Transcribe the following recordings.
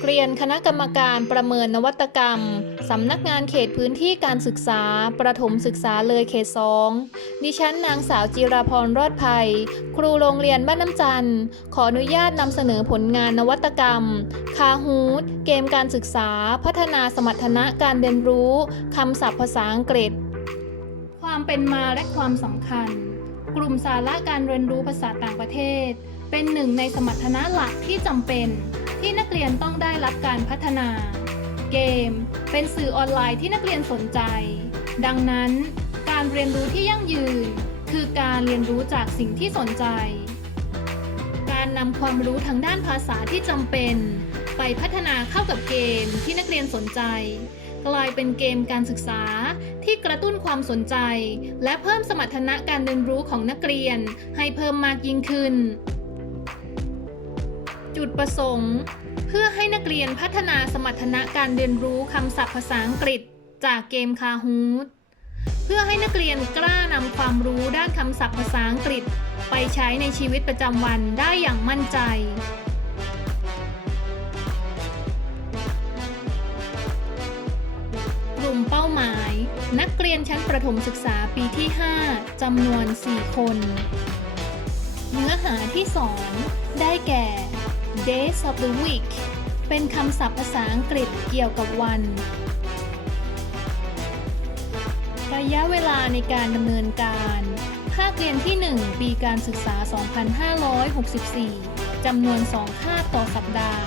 เกรียนคณะกรรมการประเมินนวัตกรรม สำนักงานเขตพื้นที่การศึกษา ประถมศึกษาเลยเขตสองดิฉันนางสาวจิราพรรอดภัย ครูโรงเรียนบ้านน้ำจันทร์ ขออนุญาตนำเสนอผลงานนวัตกรรม คาฮูดเกมการศึกษา พัฒนาสมรรถนะการเรียนรู้คำศัพท์ภาษาอังกฤษ ความเป็นมาและความสำคัญ กลุ่มสาระการเรียนรู้ภาษาต่างประเทศ เป็นหนึ่งในสมรรถนะหลักที่จำเป็น ที่นักเรียนต้องได้รับการพัฒนา เกม เป็นสื่อออนไลน์ที่นักเรียนสนใจ ดังนั้น การเรียนรู้ที่ยั่งยืน คือการเรียนรู้จากสิ่งที่สนใจ การนำความรู้ทางด้านภาษาที่จำเป็น ไปพัฒนาเข้ากับเกมที่นักเรียนสนใจ กลายเป็นเกมการศึกษาที่กระตุ้นความสนใจ และเพิ่มสมรรถนะการเรียนรู้ของนักเรียน ให้เพิ่มมากยิ่งขึ้น จุดประสงค์ เพื่อให้นักเรียนพัฒนาสมรรถนะการเรียนรู้คำศัพท์ภาษาอังกฤษ จากเกมคาฮูดเพื่อให้นักเรียนกล้านำความรู้ด้านคำศัพท์ภาษาอังกฤษ ไปใช้ในชีวิตประจำวันได้อย่างมั่นใจกลุ่มเป้าหมาย นักเรียนชั้นประถมศึกษาปีที่ 5จำนวน 4 คน เนื้อหาที่สอนได้แก่ days of the week เป็นคำศัพท์ภาษาอังกฤษเกี่ยวกับวัน ระยะเวลาในการดำเนินการ ภาคเรียนที่ 1 ปีการศึกษา 2564 จำนวน 2 คาบต่อสัปดาห์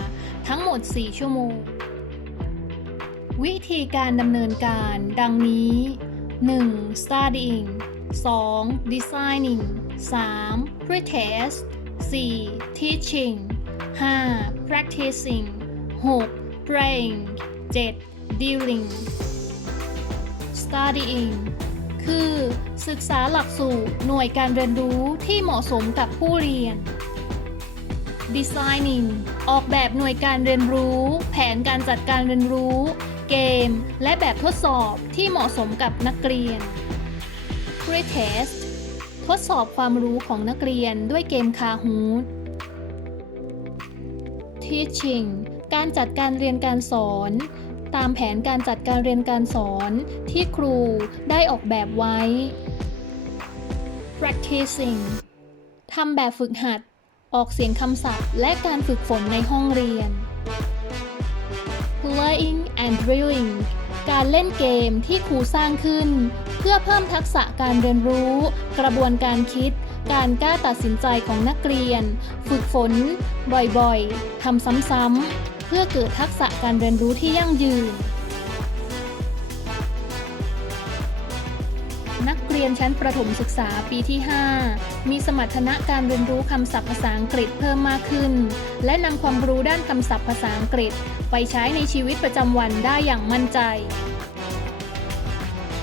ทั้งหมด 4 ชั่วโมง วิธีการดำเนินการดังนี้ 1. studying 2. designing 3. pretest 4. teaching 5. practicing 6. praying 7. dealing studying คือศึกษาหลักสูตรหน่วยการเรียนรู้ที่เหมาะสมกับผู้เรียน Designing ออกแบบหน่วยการเรียนรู้ แผนการจัดการเรียนรู้ เกม และแบบทดสอบที่เหมาะสมกับนักเรียน Pretest ทดสอบความรู้ของนักเรียนด้วยเกมคาฮูด Teaching การจัดการเรียนการสอน ตามแผนการจัดการเรียนการสอนที่ครูได้ออกแบบไว้ Practicing ทำแบบฝึกหัด ออกเสียงคำศัพท์ และการฝึกฝนในห้องเรียน Playing and drilling การเล่นเกมที่ครูสร้างขึ้น เพื่อเพิ่มทักษะการเรียนรู้ กระบวนการคิด การกล้าตัดสินใจของนักเรียน ฝึกฝน บ่อยๆทำซ้ำๆเพื่อเกิดทักษะการเรียนรู้ที่ยั่งยืน รียนชั้นประถมศึกษาปีที่ 5 มีสมรรถนะการเรียนรู้คำศัพท์ภาษาอังกฤษเพิ่มมากขึ้น และนำความรู้ด้านคำศัพท์ภาษาอังกฤษ ไปใช้ในชีวิตประจำวันได้อย่างมั่นใจ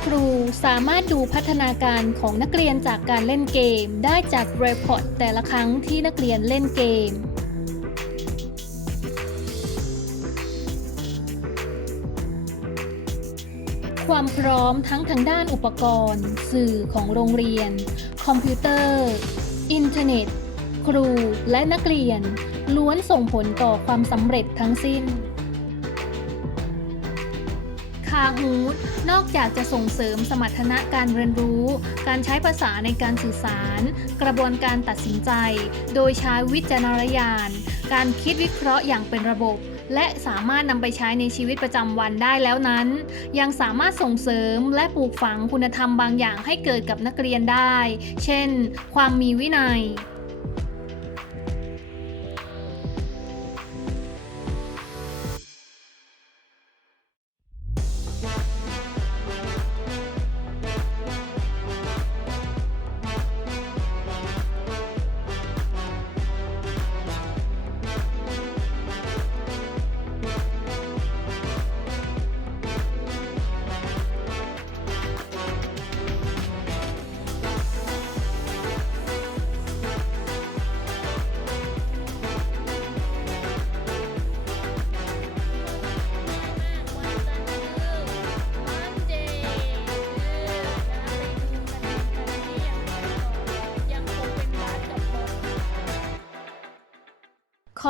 ครูสามารถดูพัฒนาการของนักเรียนจากการเล่นเกม ได้จากเรพอร์ตแต่ละครั้งที่นักเรียนเล่นเกม ความพร้อมทั้งทางด้านอุปกรณ์ สื่อของโรงเรียน คอมพิวเตอร์ อินเทอร์เน็ต ครูและนักเรียน ล้วนส่งผลต่อความสำเร็จทั้งสิ้นคาฮูดนอกจากจะส่งเสริมสมรรถนะการเรียนรู้ การใช้ภาษาในการสื่อสาร กระบวนการตัดสินใจ โดยใช้วิจารณญาณ การคิดวิเคราะห์อย่างเป็นระบบ และสามารถนำไปใช้ในชีวิตประจำวันได้แล้วนั้น ยังสามารถส่งเสริมและปลูกฝังคุณธรรมบางอย่างให้เกิดกับนักเรียนได้ เช่น ความมีวินัย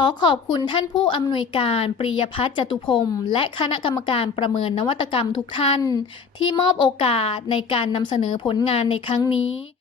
อขอบคุณท่านผู้อำนวยการปริยพัฒน์จตุพรมและคณะกรรมการประเมินนวัตกรรมทุกท่าน ที่มอบโอกาสในการนำเสนอผลงานในครั้งนี้